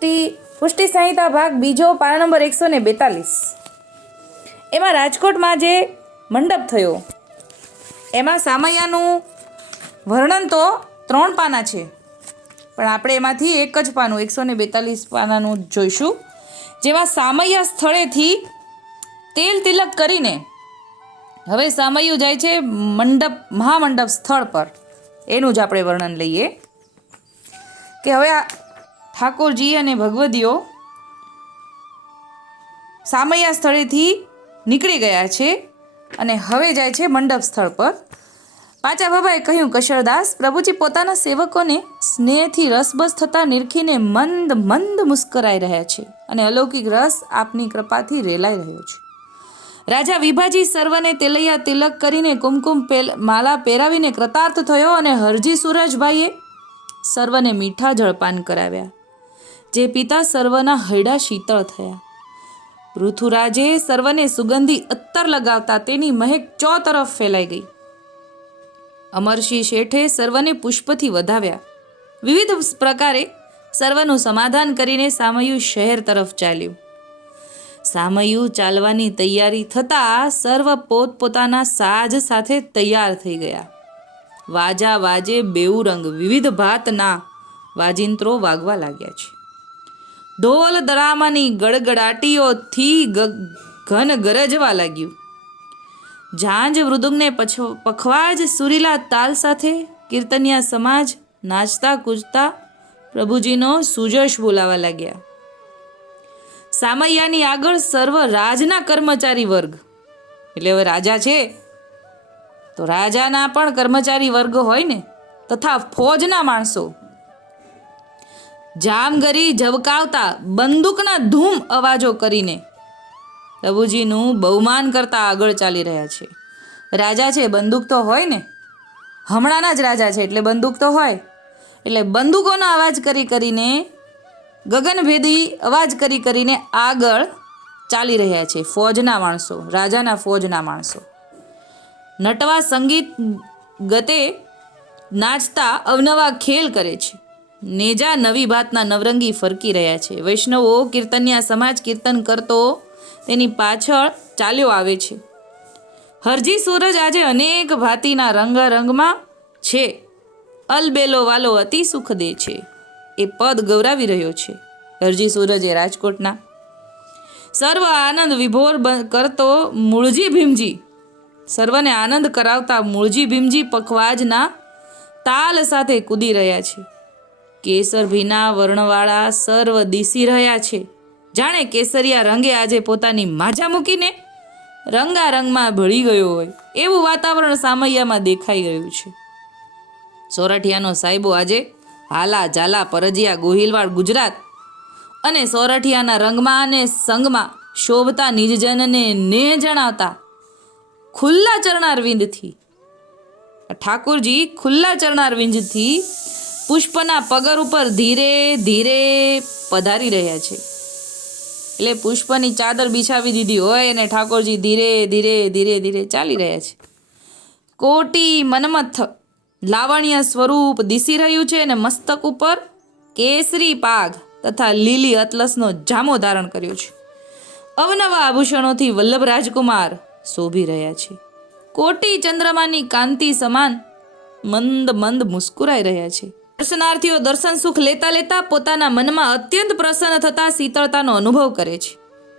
પુષ્ટિ પુષ્ટિ સંહિતા ભાગ બીજો પાના નંબર એકસો ને બેતાલીસ. એમાં રાજકોટમાં જે મંડપ થયો, એમાં સામૈયાનું વર્ણન તો ત્રણ પાના છે. પણ આપણે એમાંથી એક જ પાનું, એકસો ને બેતાલીસ પાનાનું જોઈશું. જેમાં સામૈયા સ્થળેથી તેલ તિલક કરીને હવે સામૈયું જાય છે મંડપ, મહામંડપ સ્થળ પર. એનું જ આપણે વર્ણન લઈએ. કે હવે આ ઠાકોરજી અને ભગવદીઓ સામૈયા સ્થળેથી નીકળી ગયા છે અને હવે જાય છે મંડપ સ્થળ પર. પાચા બાબાએ કહ્યું, કશળદાસ, પ્રભુજી પોતાના સેવકોને સ્નેહથી રસબસ થતા નિરખીને મંદ મંદ મુસ્કરાઈ રહ્યા છે અને અલૌકિક રસ આપની કૃપાથી રેલાઈ રહ્યો છે. રાજા વિભાજી સર્વને તેલૈયા તિલક કરીને કુમકુમ પેલ, માલા પહેરાવીને કૃતાર્થ થયો અને હરજી સૂરજભાઈએ સર્વને મીઠા જળપાન કરાવ્યા. જે પિતા સર્વના હૈડા શીતળ થયા. પૃથુરાજે સર્વને સુગંધી અત્તર લગાવતા તેની મહેક ચો તરફ ફેલાઈ ગઈ. અમરસિંહ શેઠે સર્વને પુષ્પથી વધાવ્યા. વિવિધ પ્રકારે સર્વનું સમાધાન કરીને સામયું શહેર તરફ ચાલ્યું. સામયું ચાલવાની તૈયારી થતાં સર્વ પોતપોતાના સાજ સાથે તૈયાર થઈ ગયા. વાજા વાજે બેઉ રંગ વિવિધ ભાતના વાજિંત્રો વાગવા લાગ્યા છે. ઢોલ દરામાની ગડગડાટીઓથી ઘન ગરજવા લાગ્યું. ઝાંઝ મૃદુંગને પછ, પખવાજ સુરીલા તાલ સાથે કીર્તનિયા સમાજ નાચતા કૂદતા પ્રભુજીનો સુજશ બોલાવા લાગ્યા. સામૈયાની આગળ સર્વ રાજના કર્મચારી વર્ગ. એટલે હવે રાજા છે. તો રાજાના પણ કર્મચારી વર્ગ હોય ને, તથા ફોજના માણસો. જામગરી ઝબકાવતા બંદૂકના ધૂમ અવાજો કરીને પ્રભુજીનું બહુમાન કરતા આગળ ચાલી રહ્યા છે. રાજા છે, બંદૂક તો હોય ને? હમણાંના જ રાજા છે, એટલે બંદૂક તો હોય. એટલે બંદૂકોનો અવાજ કરી કરીને, ગગનભેદી અવાજ કરી કરીને આગળ ચાલી રહ્યા છે, ફોજના માણસો, રાજાના ફોજના માણસો. નટવા સંગીત ગતે નાચતા અવનવા ખેલ કરે છે. નેજા નવી ભાતના નવરંગી ફરકી રહ્યા છે. વૈષ્ણવો કીર્તનિયા સમાજ કીર્તન કરતો તેની પાછળ ચાલ્યો આવે છે. હરજી સૂરજ આજે અનેક ભાતીના રંગમાં છે. અલબેલો વાલો અતિ સુખ દે છે. એ પદ ગૌરાવી રહ્યો છે. હરજી સૂરજ એ રાજકોટના. સર્વ આનંદ વિભોર કરતો મૂળજી ભીમજી. સર્વને આનંદ કરાવતા મૂળજી ભીમજી પખવાજના તાલ સાથે કૂદી રહ્યા છે. કેસર ભીના વર્ણવાળા સર્વ દિસી રહ્યા છે. જાણે કેસરિયા રંગે આજે પોતાની માજા મૂકીને રંગારંગમાં ભળી ગયો હોય, એવું વાતાવરણ સામૈયામાં દેખાઈ ગયું છે. સોરઠિયાનો સાહેબો આજે હાલા ઝાલા પરજિયા ગોહિલવાડ ગુજરાત અને સોરઠિયાના રંગમાં અને સંગમાં શોભતા નિજજનને ને જણાવતા ખુલ્લા ચરણારવિંદથી. ઠાકોરજી, ખુલ્લા ચરણારવિંદથી પુષ્પના પગર ઉપર ધીરે ધીરે પધારી રહ્યા છે. એટલે પુષ્પની ચાદર બિછાવી દીધી હોય અને ઠાકોરજી ધીરે ધીરે ધીરે ધીરે ચાલી રહ્યા છે. કોટી મનમથ લાવણ્ય સ્વરૂપ દિસી રહ્યું છે અને મસ્તક ઉપર કેસરી પાઘ તથા લીલી અતલસનો જામો ધારણ કર્યો છે. અવનવા આભૂષણોથી વલ્લભ રાજકુમાર શોભી રહ્યા છે. કોટી ચંદ્રમાની કાંતિ સમાન મંદ મંદ મુસ્કુરાઈ રહ્યા છે. દર્શનાર્થીઓ દર્શન સુખ લેતા લેતા પોતાના મનમાં અત્યંત પ્રસન્ન થતા શીતળતાનો અનુભવ કરે છે.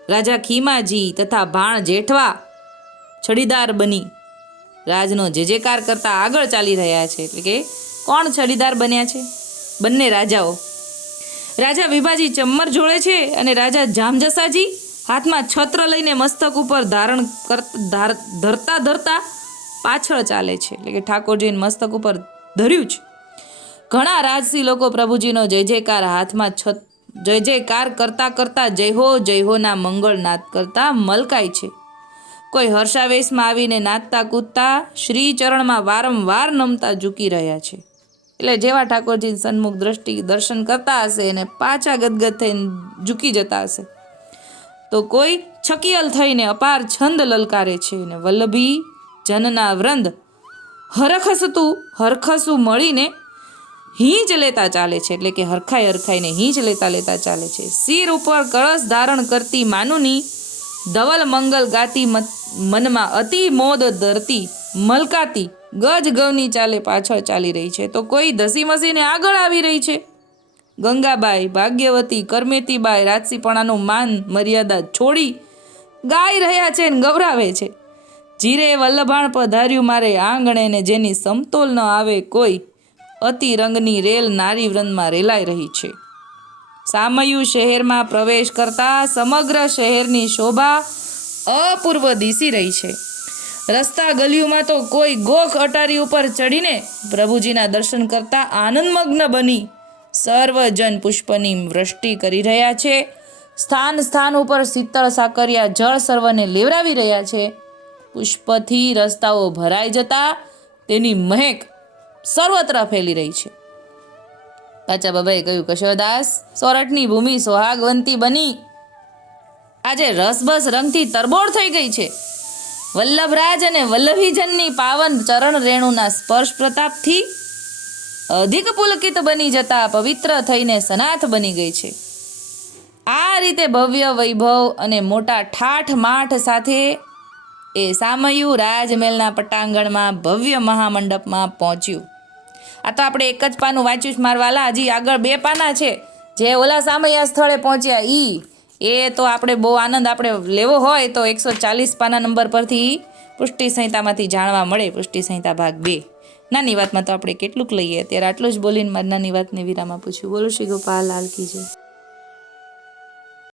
રાજા ખીમાજી તથા ભાણ જેઠવા છડીદાર બની. રાજનો જે જેકાર કરતા આગળ ચાલી રહ્યા છે, એટલે કે કોણ છડીદાર બન્યા છે? બંને રાજાઓ. રાજા વિભાજી ચમ્મર જોડે છે અને રાજા જામજસાજી હાથમાં છત્ર લઈને મસ્તક ઉપર ધારણ ધરતા ધરતા પાછળ ચાલે છે, એટલે કે ઠાકોરજીને મસ્તક ઉપર ધર્યું છે ઘણા રાજસી લોકો પ્રભુજીનો જય જયકાર હાથમાં છત, જય જયકાર કરતા કરતા જય હો, જય હોના મંગળ નાદ કરતા મલકાય છે. કોઈ હર્ષાવેશમાં આવીને નાચતા કૂદતા શ્રી ચરણમાં વારંવાર નમતા ઝૂકી રહ્યા છે. એટલે જેવા ઠાકોરજી સન્મુખ દ્રષ્ટિ દર્શન કરતા હશે અને પાછા ગદગદ થઈને ઝૂકી જતા હશે. તો કોઈ છકિયલ થઈને અપાર છંદ લલકારે છે ને વલ્લભી જનના વ્રંદ હરખસતું, હરખસું મળીને હિંચ લેતા ચાલે છે એટલે કે હરખાઈ હરખાઈને હિંચ લેતા લેતા ચાલે છે. શિર ઉપર કળશ ધારણ કરતી માનુની ધવલ મંગલ ગાતી મનમાં અતિ મોદ ધરતી, મલકાતી ગજ ગવની ચાલે પાછળ ચાલી રહી છે. તો કોઈ ધસી મસીને આગળ આવી રહી છે? ગંગાબાઈ ભાગ્યવતી કરમેતીબાઈ રાજસીપણાનું માન મર્યાદા છોડી ગાઈ રહ્યા છે ને ગવરાવે છે. જીરે વલ્લભાણ પધાર્યું મારે આંગણે ને જેની સમતોલ ન આવે કોઈ અતિ રંગની રેલ નારી વૃંદમાં રેલાઈ રહી છે. સામયુ શહેરમાં પ્રવેશ કરતા સમગ્ર શહેરની શોભા અપૂર્વ દિશી રહી છે. રસ્તા ગલીઓમાં તો કોઈ ગોખ અટારી ઉપર ચડીને પ્રભુજીના દર્શન કરતા આનંદમગ્ન બની સર્વજન પુષ્પની વૃષ્ટિ કરી રહ્યા છે. સ્થાન સ્થાન ઉપર શીતળ સાકરિયા જળ સર્વને લેવરાવી રહ્યા છે. પુષ્પથી રસ્તાઓ ભરાઈ જતા તેની મહેક સર્વત્ર ફેલી રહી છે. પાછા બાબાએ કહ્યું, કશોદાસ, સોરઠની ભૂમિ સોહાગવંતી બની. આજે રસબસ રંગથી તરબોળ થઈ ગઈ છે. વલ્લભરાજ અને વલ્લભીજનની પાવન ચરણ રેણુના સ્પર્શ પ્રતાપથી અધિક પુલકિત બની જતા પવિત્ર થઈને સનાથ બની ગઈ છે. આ રીતે ભવ્ય વૈભવ અને મોટા ઠાઠ માઠ સાથે એ સામયુ રાજમહેલના પટાંગણમાં ભવ્ય મહામંડપમાં પહોંચ્યું. આ તો આપણે એક જ પાનું વાંચ્યું જ મારવાલા હજી આગળ બે પાના છે. જે ઓલા સામૈયા સ્થળે પહોંચ્યા, ઈ. એ તો આપણે બહુ આનંદ આપણે લેવો હોય તો એકસો ચાલીસ પાના નંબર પરથી પુષ્ટિ સંહિતામાંથી જાણવા મળે. પુષ્ટિ સંહિતા ભાગ બે. નાની વાતમાં તો આપણે કેટલુંક લઈએ. ત્યારે આટલું જ બોલીને મારી નાની વાતને વિરામ આપું છું. બોલો શ્રી ગોપાલ, લાલ કી